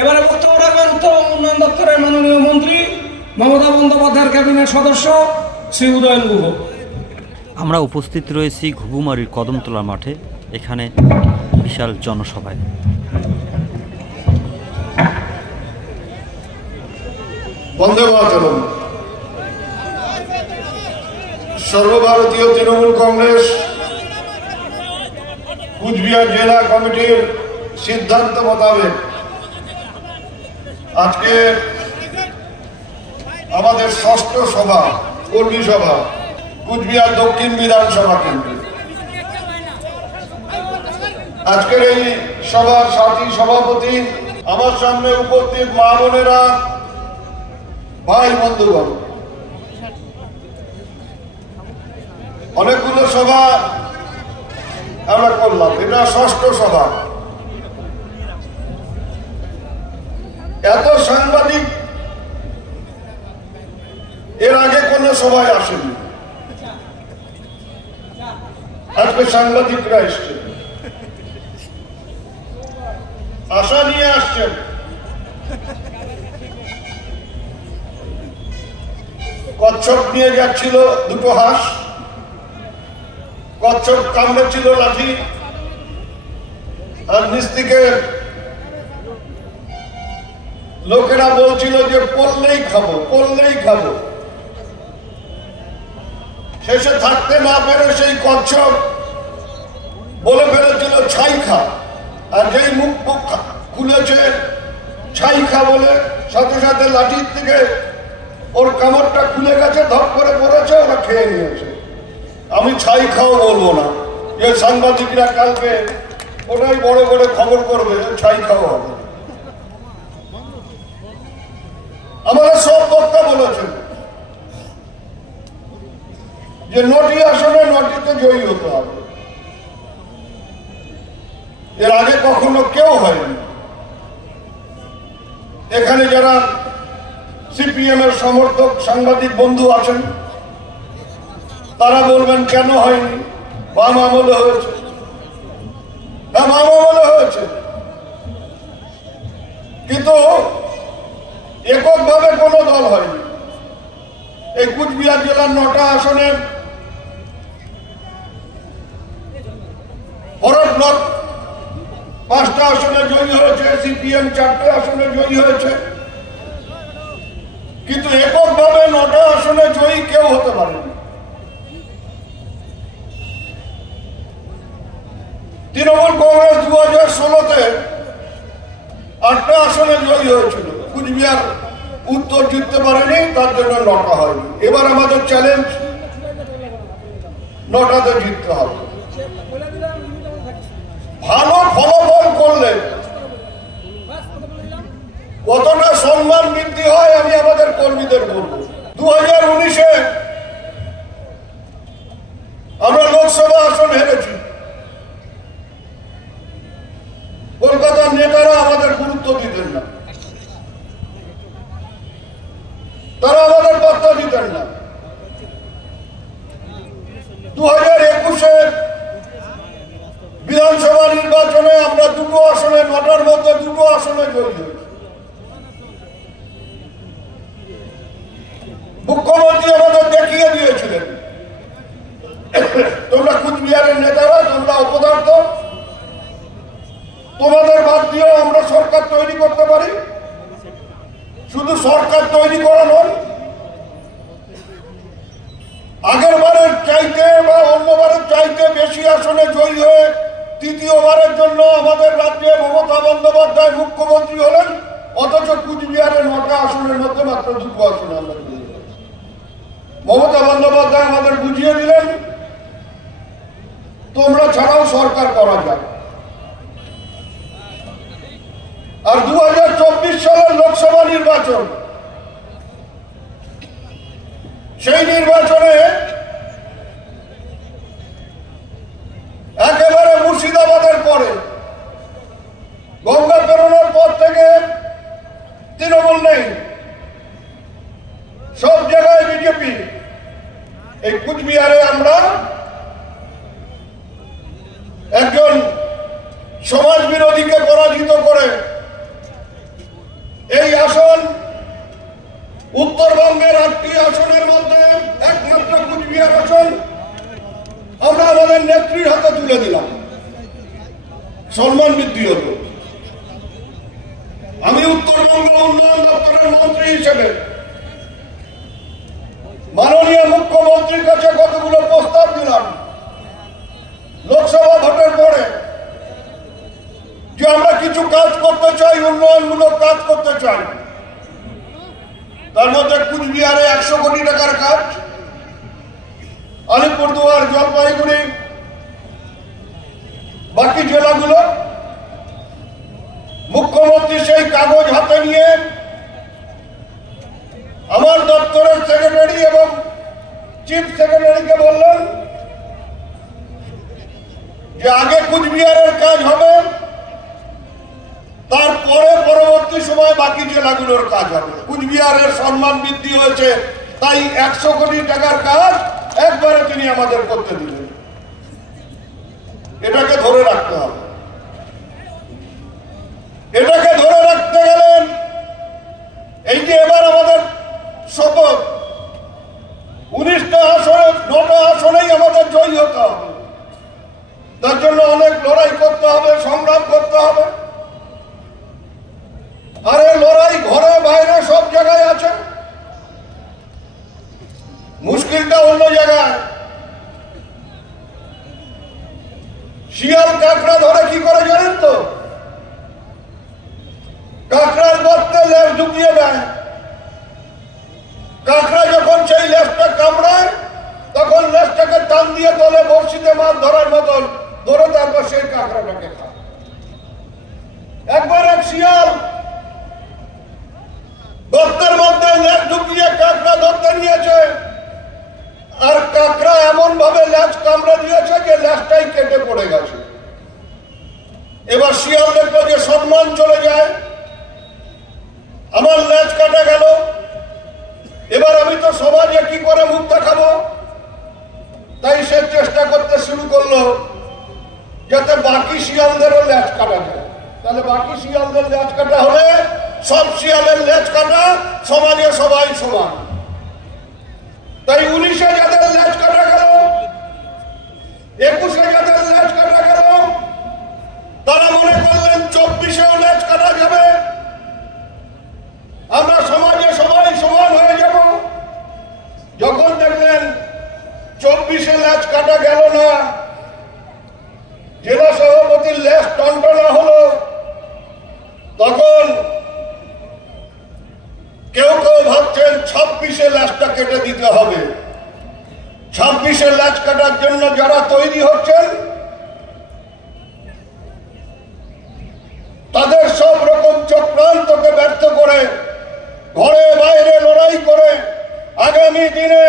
এবারে বক্তব্য রাখবেন উত্তরবঙ্গ উন্নয়ন দপ্তরের মাননীয় মন্ত্রী মমতা বন্দ্যোপাধ্যায়ের ক্যাবিনেট সদস্য শ্রী উদয়ন গুহ। আমরা উপস্থিত রয়েছি ঘুঘুমারির কদমতলা মাঠে। এখানে বিশাল জনসভায় বন্দে মাতরম। সর্বভারতীয় তৃণমূল কংগ্রেস কুচবিহার জেলা কমিটির সিদ্ধান্ত মোতাবেক আজকে আমাদের ষষ্ঠ সভা, কর্মী সভা কুচবিহার দক্ষিণ বিধানসভা কেন্দ্রে। আজকের এই সভার সাথী সভাপতি, আমার সামনে উপস্থিত মা বোনেরা, ভাই বন্ধুগণ, অনেকগুলো সভা আমরা করলাম, এটা ষষ্ঠ সভা। এত সাংবাদিক এর আগে কোন সভায় আসেনি, আজকে সাংবাদিকরা এসছেন, আশা নিয়ে আসছেন। কচ্ছপ নিয়ে যাচ্ছিল দুটো হাঁস, কচ্ছপ কামড়েছিল লাঠি, আর নিচ থেকে লোকেরা বলছিল যে পড়লেই খাবো, পড়লেই খাবো। শেষে থাকতে না পেরে সেই কচ্ছপ বলে ফেলেছিল ছাই খা, আর যেই মুখ খুলেছে ছাই খা বলে, সাথে সাথে লাঠির থেকে ওর কামড়টা খুলে গেছে, ধপ করে পড়েছে, ওরা খেয়ে নিয়েছে। আমি ছাই খাও বলবো না, যে সাংবাদিকরা কালকে ওটাই বড় করে খবর করবে ছাই খাওয়া হবে। আমাদের সব বক্তা বলেছেন যে নটি আসনে নটিতে জয়ী হতে হবে। এর আগে কখনো কেউ হয়নি। এখানে যারা সিপিএম এর সমর্থক সাংবাদিক বন্ধু আছেন তারা বলবেন কেন হয়নি, বাম আমলে হয়েছে। বাম আমলে হয়েছে, কিন্তু এককভাবে কোনো দল হয়নি। এই কুচবিহার জেলার 9টা আসনে ফরওয়ার্ড ব্লক 5টা আসনে জয়ী হয়েছে, সিপিএম 4টে আসনে জয়ী হয়েছে, কিন্তু এককভাবে 9টা আসনে জয়ী কেউ হতে পারেনি। তৃণমূল কংগ্রেস 2016-তে 8টা আসনে জয়ী হয়েছিল, কুচবিহার উত্তর জিততে পারেনি, তার জন্য 9টা হয়নি। এবার আমাদের চ্যালেঞ্জ 9টাতে জিততে হবে। ভালো ফলাফল করলে কতটা সম্মান বৃদ্ধি হয় আমি আমাদের কর্মীদের বলবো। 2019-এ আমরা লোকসভা আসন হেরেছি। কলকাতার নেতারা আমাদের গুরুত্ব দিতেন না, তারা আমাদের পাত্তা দিতেন না। 2021-এ বিধানসভা নির্বাচনে আমরা 2টো আসনে, 9টার মধ্যে 2টো আসনে জয়ী হয়েছি। মুখ্যমন্ত্রী আমাদের দেখিয়ে দিয়েছিলেন, তোমরা কুচবিহারের নেতারা, তোমরা অপদার্থ, তোমাদের বাদ দিয়েও আমরা সরকার তৈরি করতে পারি। শুধু সরকার তৈরি করা নয়, আগের বারের চাইতে বা অন্যবারের চাইতে বেশি আসনে জয়ী হয়ে তৃতীয়বারের জন্য আমাদের রাজ্যে মমতা বন্দ্যোপাধ্যায় মুখ্যমন্ত্রী হলেন, অথচ কুচবিহারের 9টা আসনের মধ্যে মাত্র 2টো আসনে আমরা জয়ী হই। মমতা বন্দ্যোপাধ্যায় আমাদের বুঝিয়ে দিলেন তোমরা ছাড়াও সরকার করা যায়। আর 2024 সালের লোকসভা নির্বাচন, সেই নির্বাচনে একেবারে মুর্শিদাবাদের পরে, গঙ্গা পেরোনোর পর থেকে তৃণমূল নেই, সব জায়গায় বিজেপি। এই কুচবিহারে আমরা একজন সমাজ বিরোধীকে পরাজিত করে উত্তরবঙ্গের 8টি আসনের মধ্যে একমাত্র কুচবিহার আসন আমরা আমাদের নেত্রীর হাতে তুলে দিলাম, সম্মান বৃদ্ধি হল। আমি উত্তরবঙ্গ উন্নয়ন দপ্তরের মন্ত্রী হিসেবে মাননীয় মুখ্যমন্ত্রীর কাছে কতগুলো প্রস্তাব দিলাম লোকসভা ভোটের পরে, যে আমরা কিছু কাজ করতে চাই, উন্নয়নমূলক কাজ করতে চাই। তার মধ্যে কুচবিহারে 100 কোটি টাকার কাজ, আলিপুরদুয়ার, জলপাইগুড়ি, বাকি জেলাগুলো। মুখ্যমন্ত্রী সেই কাগজ হাতে নিয়ে আমার দপ্তরের সেক্রেটারি এবং চিফ সেক্রেটারিকে বললেন যে আগে কুচবিহারের কাজ হবে, তারপরে পরবর্তী সময় বাকি জেলাগুলোর কাজ হবে। কুচবিহারের সম্মান বৃদ্ধি হয়েছে, তাই 100 কোটি টাকার কাজ একবারে তিনি আমাদের করতে দিলেন। এটাকে ধরে রাখতে হবে। এটাকে ধরে রাখতে গেলেন এই যে এবার আমাদের শপথ, 19টা আসনে 9টা আসনেই আমাদের জয়ী হতে হবে। তার জন্য অনেক লড়াই করতে হবে, সংগ্রাম করতে হবে। আর এই লড়াই ঘরে বাইরে সব জায়গায় আছে। মুশকিলটা অন্য জায়গায়। শিয়াল কাঁকড়া ধরে কি করে জানেন তো? কাঁকড়ার গর্তে লেজ ঢুকিয়ে দেয়। কাঁকড়া যখন সেই লেজটা কামড়ায়, তখন লেজটাকে টান দিয়ে তলে বড়শিতে মাছ ধরার মতন ধরে তারপর সেই কাঁকড়াটাকে খায়। একবার এক শিয়াল গর্তের মধ্যে লেজ ঢুকিয়ে কাঁকড়া ধরতে নিয়েছে, আর কাঁকড়া এমন ভাবে লেজ কামড়ে দিয়েছে যে লেজটাই কেটে পড়ে গেছে। এবার শিয়াল দেখলো যে সম্মান চলে যায়, আমার লেজ কাটা গেল, এবার আমি তো সমাজে কি করে মুখ দেখাবো। তাই সে চেষ্টা করতে শুরু করলো যাতে বাকি শিয়ালদেরও লেজ কাটা যায়। তাহলে বাকি শিয়ালদের লেজ কাটা হলে সব শিয়ালের লেজ কাটা, সমাজে সবাই সমান। তাই 19-এ যাদের লেজ কাটা গেল, 21-এ যাদের লেজ কাটা গেল, তারা মনে করলেন 24-এও লেজ কাটা যাবে, আমরা সমাজে সবাই সমান হয়ে যাব। যখন দেখলেন 24-এ লেজ কাটা গেল না, জেলা সভাপতির লেজ টনটনা হলো, তখন কেউ কেউ ভাবছেন 26-এ লেজটা কেটে দিতে হবে। 26-এ লেজ কাটার জন্য যারা তৈরি হচ্ছেন, তাদের সব রকম চক্রান্তকে ব্যর্থ করে, ঘরে বাইরে লড়াই করে আগামী দিনে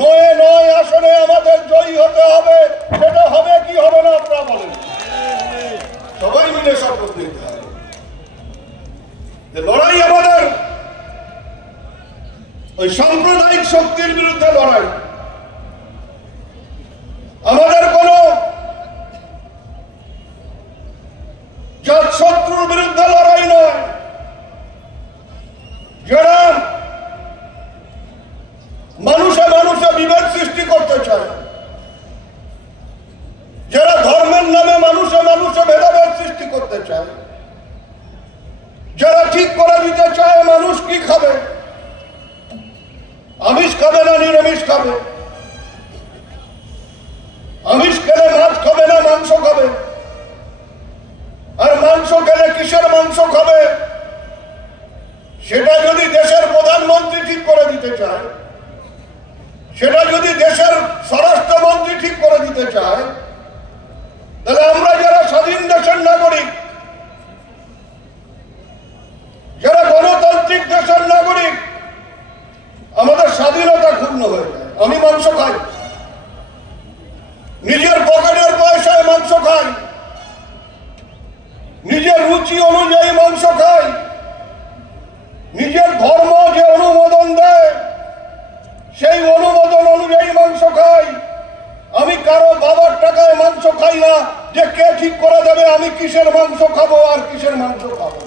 9 আসনে আমাদের জয়ী হতে হবে। সেটা হবে কি হবে না আপনারা বলেন? সবাই মিলে শপথ নিতে হবে যে লড়াই আমাদের ওই সাম্প্রদায়িক শক্তির বিরুদ্ধে লড়াই। আমাদের কোন জাত শত্রুর বিরুদ্ধে লড়াই নয়। যারা মানুষে মানুষে বিভেদ সৃষ্টি করতে চায়, যারা ধর্মের নামে মানুষে মানুষে ভেদাভেদ সৃষ্টি করতে চায়, যারা ঠিক করে দিতে চায় মানুষ কি খাবে, আমিষ খাবে না নিরামিষ খাবে, আমিষ খেলে মাছ খাবে না মাংস খাবে, আর মাংস খেলে কিসের মাংস খাবে, সেটা যদি দেশের প্রধানমন্ত্রী ঠিক করে দিতে চায়, সেটা যদি দেশের স্বরাষ্ট্রমন্ত্রী ঠিক করে দিতে চায়, তাহলে আমরা যারা স্বাধীন দেশের নাগরিক, যারা গণতান্ত্রিক দেশের নাগরিক, আমাদের স্বাধীনতা ক্ষুণ্ণ হয়ে যায়। আমি মাংস খাই, নিজের পকেটের পয়সায় মাংস খাই, নিজের রুচি অনুযায়ী মাংস খাই, নিজের ধর্ম যে অনুমোদন দেয় সেই অনুমোদন অনুযায়ী মাংস খাই। আমি কারো বাবার টাকায় মাংস খাই না যে কে ঠিক করে দেবে আমি কিসের মাংস খাবো আর কিসের মাংস খাবো।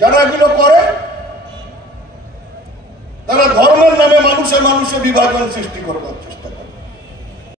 যারা এগুলো করে মানুষে বিভাজন সৃষ্টি করবার জন্য।